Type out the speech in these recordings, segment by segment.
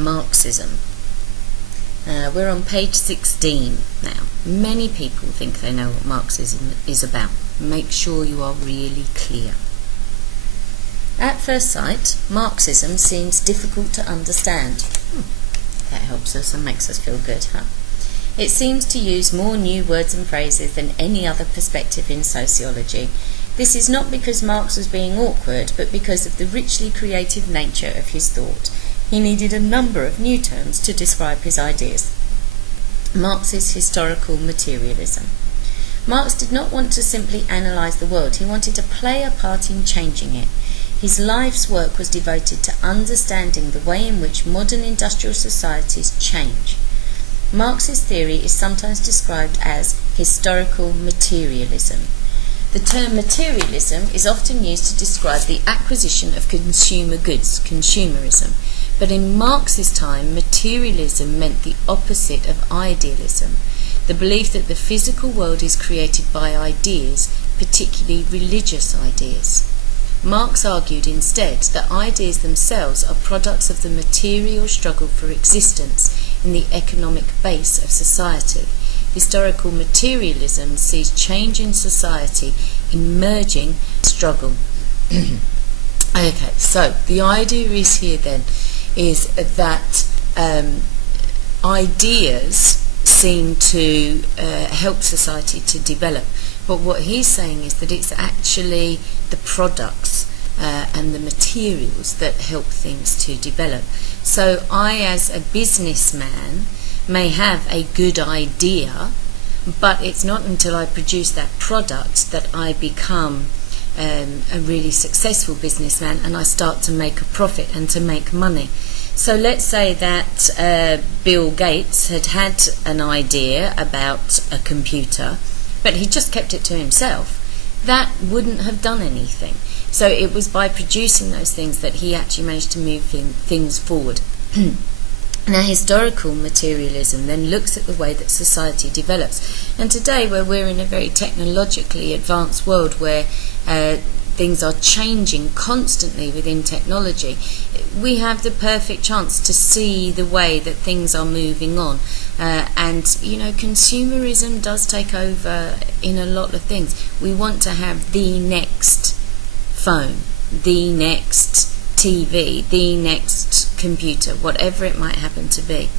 Marxism. We're on page 16 now. Many people think they know what Marxism is about. Make sure you are really clear. At first sight, Marxism seems difficult to understand. That helps us and makes us feel good, huh? It seems to use more new words and phrases than any other perspective in sociology. This is not because Marx was being awkward, but because of the richly creative nature of his thought. He needed a number of new terms to describe his ideas. Marx's historical materialism. Marx did not want to simply analyse the world, he wanted to play a part in changing it. His life's work was devoted to understanding the way in which modern industrial societies change. Marx's theory is sometimes described as historical materialism. The term materialism is often used to describe the acquisition of consumer goods, consumerism. But in Marx's time, materialism meant the opposite of idealism, the belief that the physical world is created by ideas, particularly religious ideas. Marx argued instead that ideas themselves are products of the material struggle for existence in the economic base of society. Historical materialism sees change in society emerging struggle. Okay, so the idea is here then is that ideas seem to help society to develop. But what he's saying is that it's actually the products and the materials that help things to develop. So I, as a businessman, may have a good idea, but it's not until I produce that product that I become a really successful businessman and I start to make a profit and to make money. So let's say that Bill Gates had an idea about a computer, but he just kept it to himself. That wouldn't have done anything. So it was by producing those things that he actually managed to move things forward. Now, historical materialism then looks at the way that society develops. And today, where we're in a very technologically advanced world where things are changing constantly within technology, we have the perfect chance to see the way that things are moving on. And, you know, consumerism does take over in a lot of things. We want to have the next phone, the next TV, the next computer, whatever it might happen to be.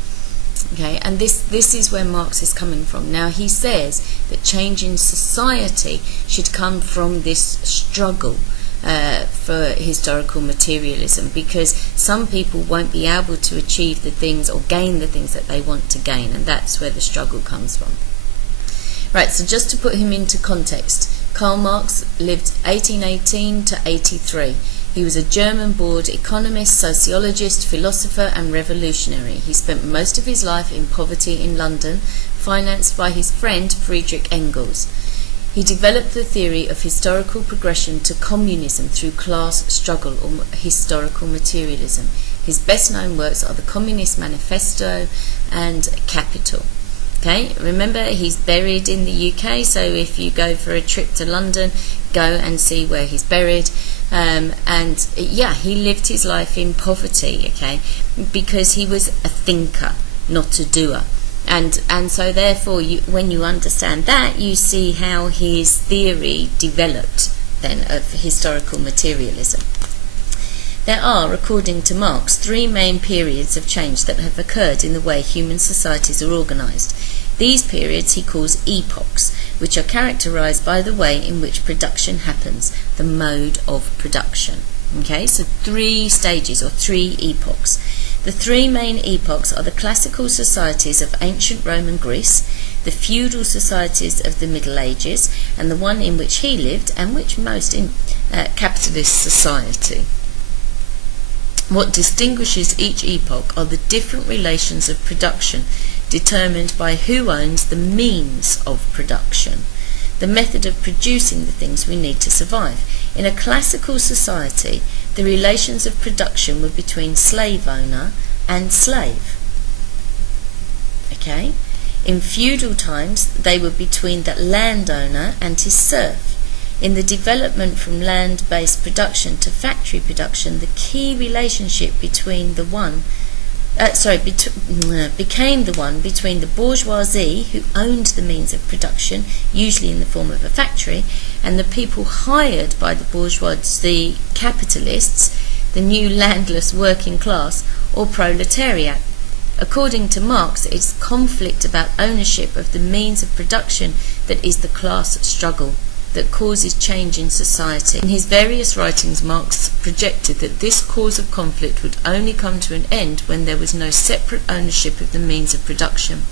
Okay, and this is where Marx is coming from. Now, he says that change in society should come from this struggle for historical materialism, because some people won't be able to achieve the things or gain the things that they want to gain, and that's where the struggle comes from. Right, so just to put him into context, Karl Marx lived 1818 to 83. He was a German-born economist, sociologist, philosopher and revolutionary. He spent most of his life in poverty in London, financed by his friend Friedrich Engels. He developed the theory of historical progression to communism through class struggle, or historical materialism. His best-known works are the Communist Manifesto and Capital. Okay, remember he's buried in the UK, so if you go for a trip to London, go and see where he's buried. And yeah, he lived his life in poverty, okay, because he was a thinker, not a doer. And so therefore, when you understand that, you see how his theory developed then of historical materialism. There are, according to Marx, three main periods of change that have occurred in the way human societies are organised. These periods he calls epochs, which are characterised by the way in which production happens, the mode of production. Okay, so three stages or three epochs. The three main epochs are the classical societies of ancient Rome and Greece, the feudal societies of the Middle Ages, and the one in which he lived and which most in capitalist society. What distinguishes each epoch are the different relations of production determined by who owns the means of production, the method of producing the things we need to survive. In a classical society, the relations of production were between slave owner and slave. Okay? In feudal times, they were between the landowner and his serf. In the development from land-based production to factory production, the key relationship between the one became the one between the bourgeoisie, who owned the means of production, usually in the form of a factory, and the people hired by the bourgeoisie capitalists, the new landless working class, or proletariat. According to Marx, it's conflict about ownership of the means of production that is the class struggle that causes change in society. In his various writings, Marx projected that this cause of conflict would only come to an end when there was no separate ownership of the means of production.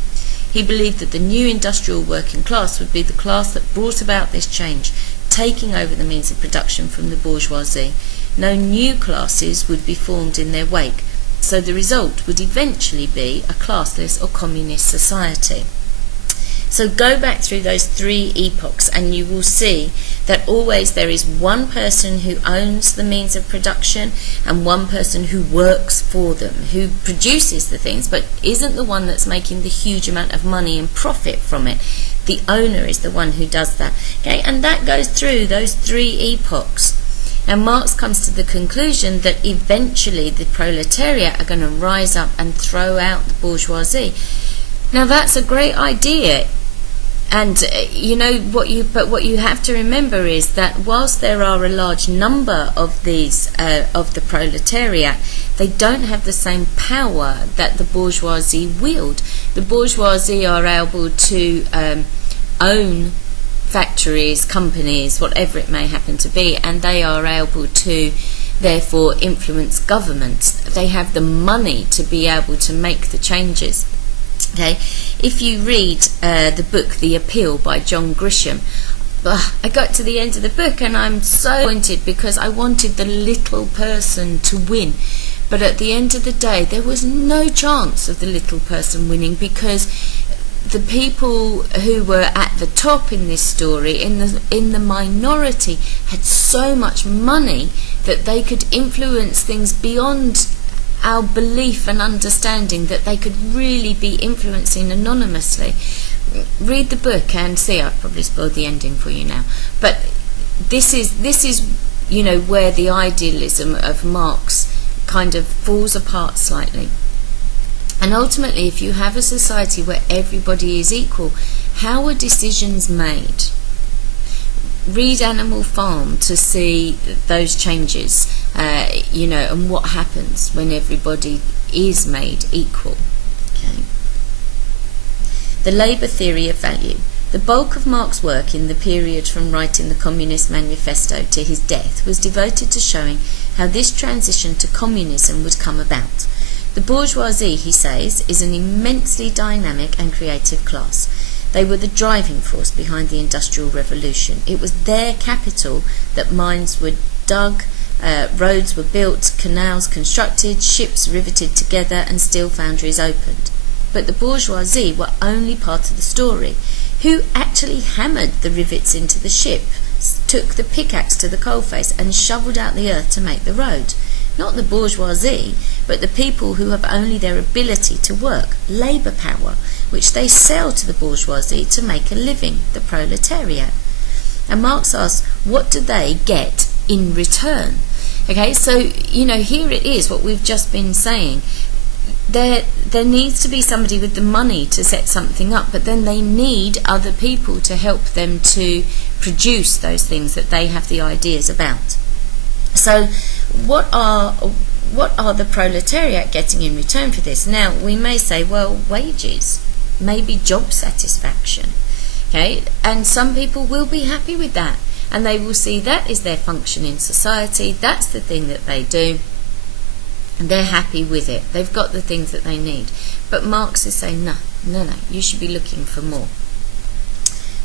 He believed that the new industrial working class would be the class that brought about this change, taking over the means of production from the bourgeoisie. No new classes would be formed in their wake, so the result would eventually be a classless or communist society. So go back through those three epochs and you will see that always there is one person who owns the means of production and one person who works for them, who produces the things, but isn't the one that's making the huge amount of money and profit from it. The owner is the one who does that. Okay, and that goes through those three epochs. Now Marx comes to the conclusion that eventually the proletariat are going to rise up and throw out the bourgeoisie. Now that's a great idea. And what you have to remember is that whilst there are a large number of these of the proletariat, they don't have the same power that the bourgeoisie wield. The bourgeoisie are able to own factories, companies, whatever it may happen to be, and they are able to therefore influence governments. They have the money to be able to make the changes. Okay, if you read the book The Appeal by John Grisham, I got to the end of the book and I'm so disappointed because I wanted the little person to win. But at the end of the day, there was no chance of the little person winning because the people who were at the top in this story, in the minority, had so much money that they could influence things beyond our belief and understanding, that they could really be influencing anonymously. Read the book and see. I've probably spoiled the ending for you now, but this is where the idealism of Marx kind of falls apart slightly. And ultimately, if you have a society where everybody is equal, how are decisions made? Read Animal Farm to see those changes, and what happens when everybody is made equal. Okay. The labour theory of value. The bulk of Marx's work in the period from writing the Communist Manifesto to his death was devoted to showing how this transition to communism would come about. The bourgeoisie, he says, is an immensely dynamic and creative class. They were the driving force behind the Industrial Revolution. It was their capital that mines were dug, roads were built, canals constructed, ships riveted together, and steel foundries opened. But the bourgeoisie were only part of the story. Who actually hammered the rivets into the ship, took the pickaxe to the coalface, and shovelled out the earth to make the road? Not the bourgeoisie, but the people who have only their ability to work, labour power, which they sell to the bourgeoisie to make a living, the proletariat. And Marx asks, what do they get in return? Okay, so, here it is, what we've just been saying. There needs to be somebody with the money to set something up, but then they need other people to help them to produce those things that they have the ideas about. So what are the proletariat getting in return for this? Now, we may say, well, wages, maybe job satisfaction, okay? And some people will be happy with that, and they will see that is their function in society, that's the thing that they do, and they're happy with it. They've got the things that they need. But Marx is saying, no, you should be looking for more.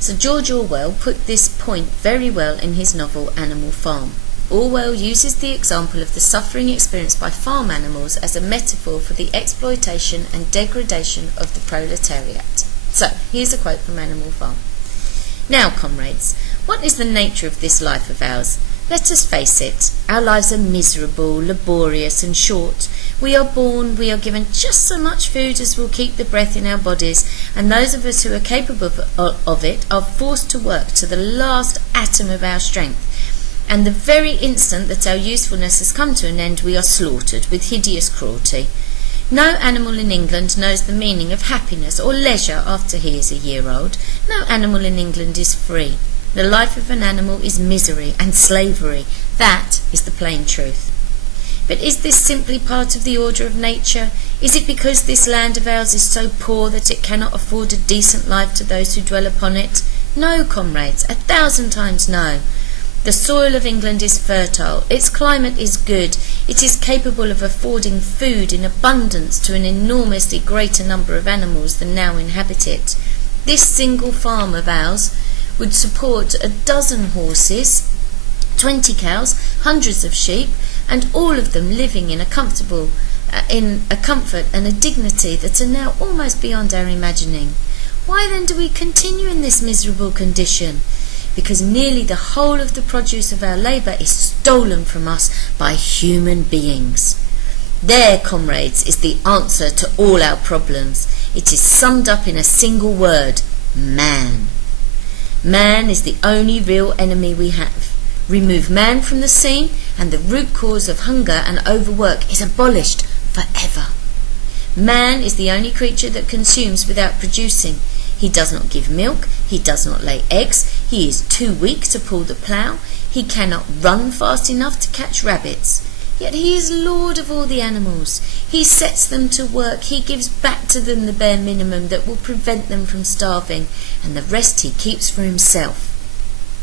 So George Orwell put this point very well in his novel Animal Farm. Orwell uses the example of the suffering experienced by farm animals as a metaphor for the exploitation and degradation of the proletariat. So, here's a quote from Animal Farm. Now, comrades, what is the nature of this life of ours? Let us face it, our lives are miserable, laborious and short. We are born, we are given just so much food as will keep the breath in our bodies, and those of us who are capable of it are forced to work to the last atom of our strength. And the very instant that our usefulness has come to an end, we are slaughtered with hideous cruelty. No animal in England knows the meaning of happiness or leisure after he is a year old. No animal in England is free. The life of an animal is misery and slavery. That is the plain truth. But is this simply part of the order of nature? Is it because this land of ours is so poor that it cannot afford a decent life to those who dwell upon it? No, comrades, 1,000 times no. The soil of England is fertile, its climate is good, it is capable of affording food in abundance to an enormously greater number of animals than now inhabit it. This single farm of ours would support 12 horses, 20 cows, hundreds of sheep, and all of them living in a comfort and a dignity that are now almost beyond our imagining. Why then do we continue in this miserable condition? Because nearly the whole of the produce of our labour is stolen from us by human beings. There, comrades, is the answer to all our problems. It is summed up in a single word: man. Man is the only real enemy we have. Remove man from the scene, and the root cause of hunger and overwork is abolished forever. Man is the only creature that consumes without producing. He does not give milk, he does not lay eggs, he is too weak to pull the plough, he cannot run fast enough to catch rabbits. Yet he is lord of all the animals. He sets them to work, he gives back to them the bare minimum that will prevent them from starving, and the rest he keeps for himself.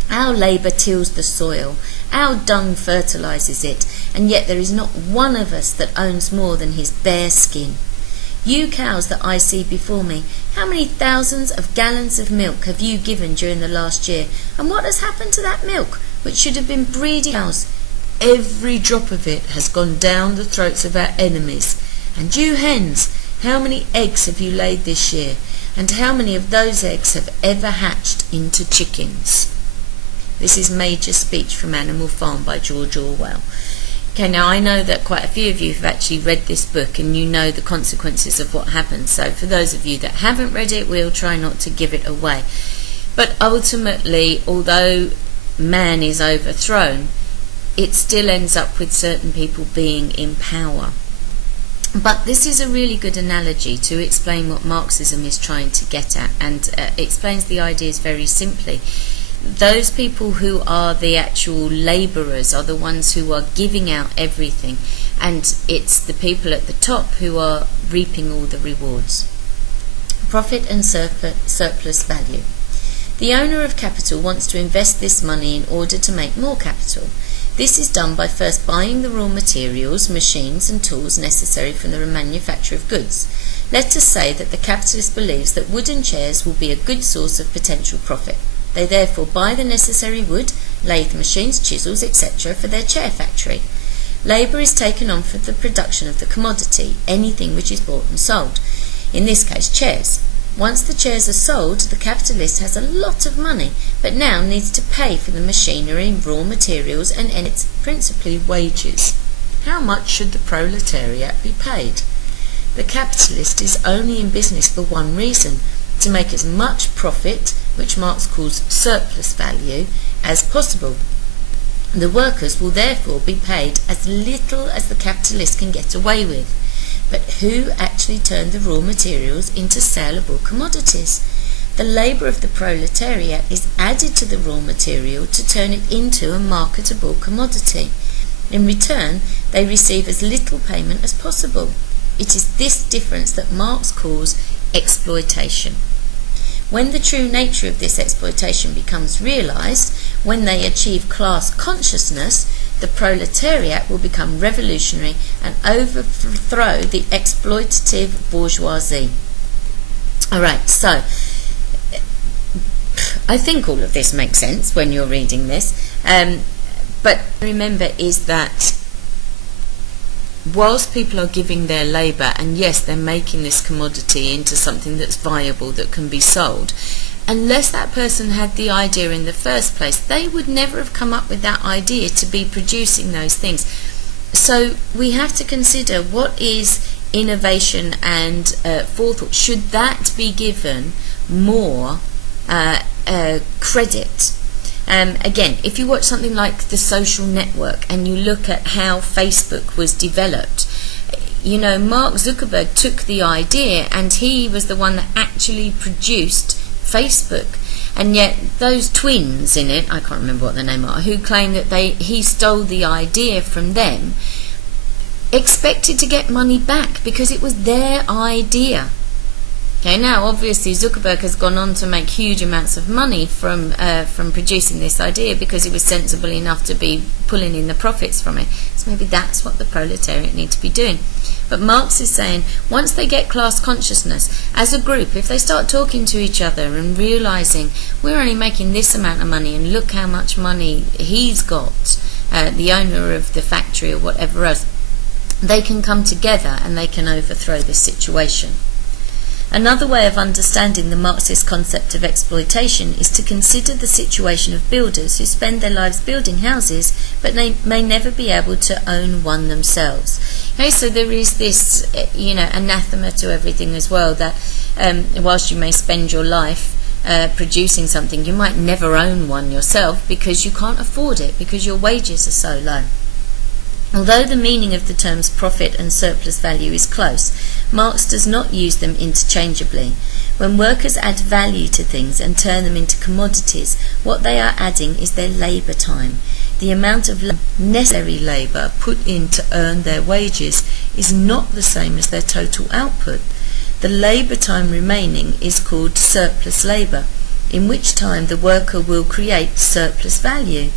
Our labour tills the soil, our dung fertilises it, and yet there is not one of us that owns more than his bare skin. You cows that I see before me, how many thousands of gallons of milk have you given during the last year? And what has happened to that milk, which should have been breeding cows? Every drop of it has gone down the throats of our enemies. And you hens, how many eggs have you laid this year? And how many of those eggs have ever hatched into chickens? This is Major Speech from Animal Farm by George Orwell. Okay, now I know that quite a few of you have actually read this book and you know the consequences of what happened. So for those of you that haven't read it, we'll try not to give it away. But ultimately, although man is overthrown, it still ends up with certain people being in power. But this is a really good analogy to explain what Marxism is trying to get at, and explains the ideas very simply. Those people who are the actual labourers are the ones who are giving out everything, and it's the people at the top who are reaping all the rewards. Profit and surplus value. The owner of capital wants to invest this money in order to make more capital. This is done by first buying the raw materials, machines and tools necessary for the manufacture of goods. Let us say that the capitalist believes that wooden chairs will be a good source of potential profit. They therefore buy the necessary wood, lathe machines, chisels, etc. for their chair factory. Labour is taken on for the production of the commodity, anything which is bought and sold. In this case, chairs. Once the chairs are sold, the capitalist has a lot of money, but now needs to pay for the machinery, raw materials, and its principally wages. How much should the proletariat be paid? The capitalist is only in business for one reason: to make as much profit, which Marx calls surplus value, as possible. The workers will therefore be paid as little as the capitalist can get away with. But who actually turned the raw materials into saleable commodities? The labour of the proletariat is added to the raw material to turn it into a marketable commodity. In return, they receive as little payment as possible. It is this difference that Marx calls exploitation. When the true nature of this exploitation becomes realised, when they achieve class consciousness, the proletariat will become revolutionary and overthrow the exploitative bourgeoisie. Alright, so I think all of this makes sense when you're reading this, but remember is that whilst people are giving their labour, and yes, they're making this commodity into something that's viable, that can be sold, unless that person had the idea in the first place, they would never have come up with that idea to be producing those things. So we have to consider what is innovation and forethought. Should that be given more credit? Again, if you watch something like The Social Network and you look at how Facebook was developed, Mark Zuckerberg took the idea and he was the one that actually produced Facebook. And yet those twins in it, I can't remember what their name are, who claim that he stole the idea from them, expected to get money back because it was their idea. Okay, now obviously Zuckerberg has gone on to make huge amounts of money from producing this idea because he was sensible enough to be pulling in the profits from it. So maybe that's what the proletariat need to be doing. But Marx is saying once they get class consciousness as a group, if they start talking to each other and realising we're only making this amount of money and look how much money he's got, the owner of the factory or whatever else, they can come together and they can overthrow this situation. Another way of understanding the Marxist concept of exploitation is to consider the situation of builders who spend their lives building houses but they may never be able to own one themselves. Okay, so there is this, anathema to everything as well, that whilst you may spend your life producing something, you might never own one yourself because you can't afford it, because your wages are so low. Although the meaning of the terms profit and surplus value is close, Marx does not use them interchangeably. When workers add value to things and turn them into commodities, what they are adding is their labour time. The amount of necessary labour put in to earn their wages is not the same as their total output. The labour time remaining is called surplus labour, in which time the worker will create surplus value.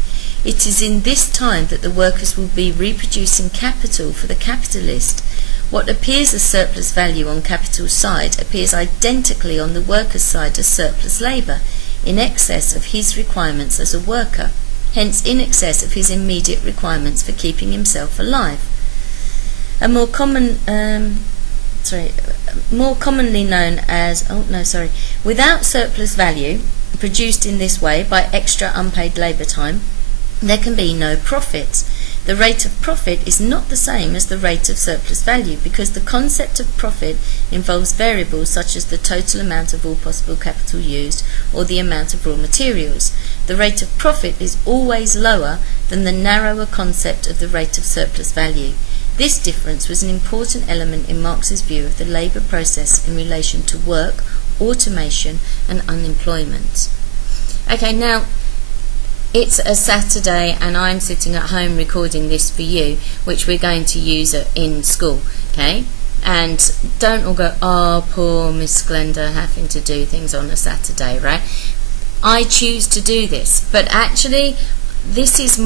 It is in this time that the workers will be reproducing capital for the capitalist. What appears as surplus value on capital's side appears identically on the worker's side as surplus labour, in excess of his requirements as a worker, hence in excess of his immediate requirements for keeping himself alive. More commonly known as, without surplus value, produced in this way by extra unpaid labour time, there can be no profits. The rate of profit is not the same as the rate of surplus value because the concept of profit involves variables such as the total amount of all possible capital used or the amount of raw materials. The rate of profit is always lower than the narrower concept of the rate of surplus value. This difference was an important element in Marx's view of the labour process in relation to work, automation and unemployment. Okay, now it's a Saturday and I'm sitting at home recording this for you, which we're going to use in school, okay? And don't all go, oh, poor Miss Glenda having to do things on a Saturday, right? I choose to do this, but actually this is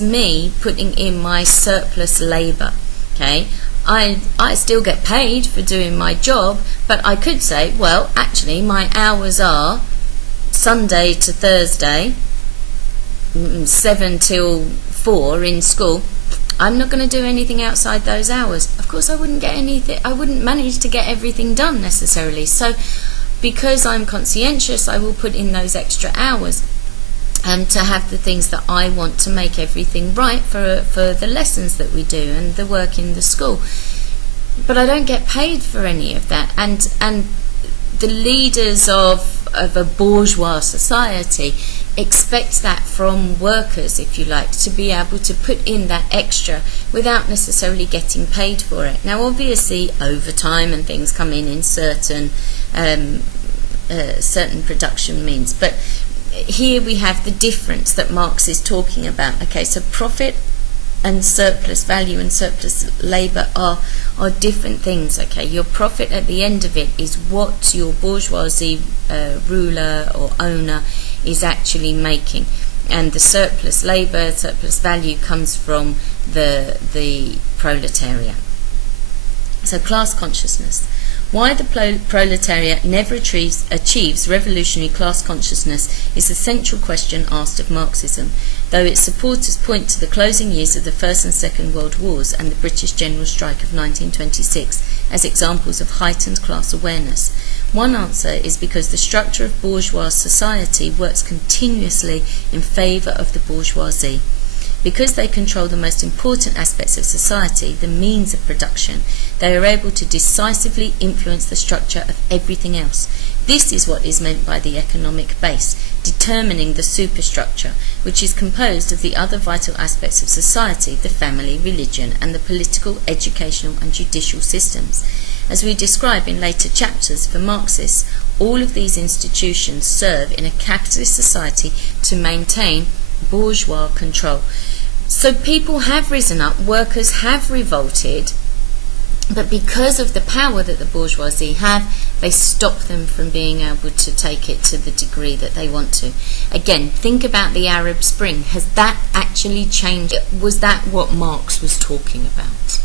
me putting in my surplus labour, okay? I still get paid for doing my job, but I could say, well, actually my hours are Sunday to Thursday, 7 till 4 in school. I'm not going to do anything outside those hours. Of course I wouldn't manage to get everything done necessarily. So because I'm conscientious, I will put in those extra hours to have the things that I want to make everything right for the lessons that we do and the work in the school. But I don't get paid for any of that. And the leaders of a bourgeois society expect that from workers, if you like, to be able to put in that extra without necessarily getting paid for it. Now obviously overtime and things come in certain production means, but here we have the difference that Marx is talking about. Okay, so profit and surplus value and surplus labour are different things. Okay, your profit at the end of it is what your bourgeoisie ruler or owner is actually making, and the surplus labour, surplus value comes from the proletariat. So class consciousness. Why the proletariat never achieves revolutionary class consciousness is the central question asked of Marxism, though its supporters point to the closing years of the First and Second World Wars and the British General Strike of 1926 as examples of heightened class awareness. One answer is because the structure of bourgeois society works continuously in favour of the bourgeoisie. Because they control the most important aspects of society, the means of production, they are able to decisively influence the structure of everything else. This is what is meant by the economic base, determining the superstructure, which is composed of the other vital aspects of society, the family, religion, and the political, educational, and judicial systems. As we describe in later chapters, for Marxists, all of these institutions serve in a capitalist society to maintain bourgeois control. So people have risen up, workers have revolted, but because of the power that the bourgeoisie have, they stop them from being able to take it to the degree that they want to. Again, think about the Arab Spring. Has that actually changed? Was that what Marx was talking about?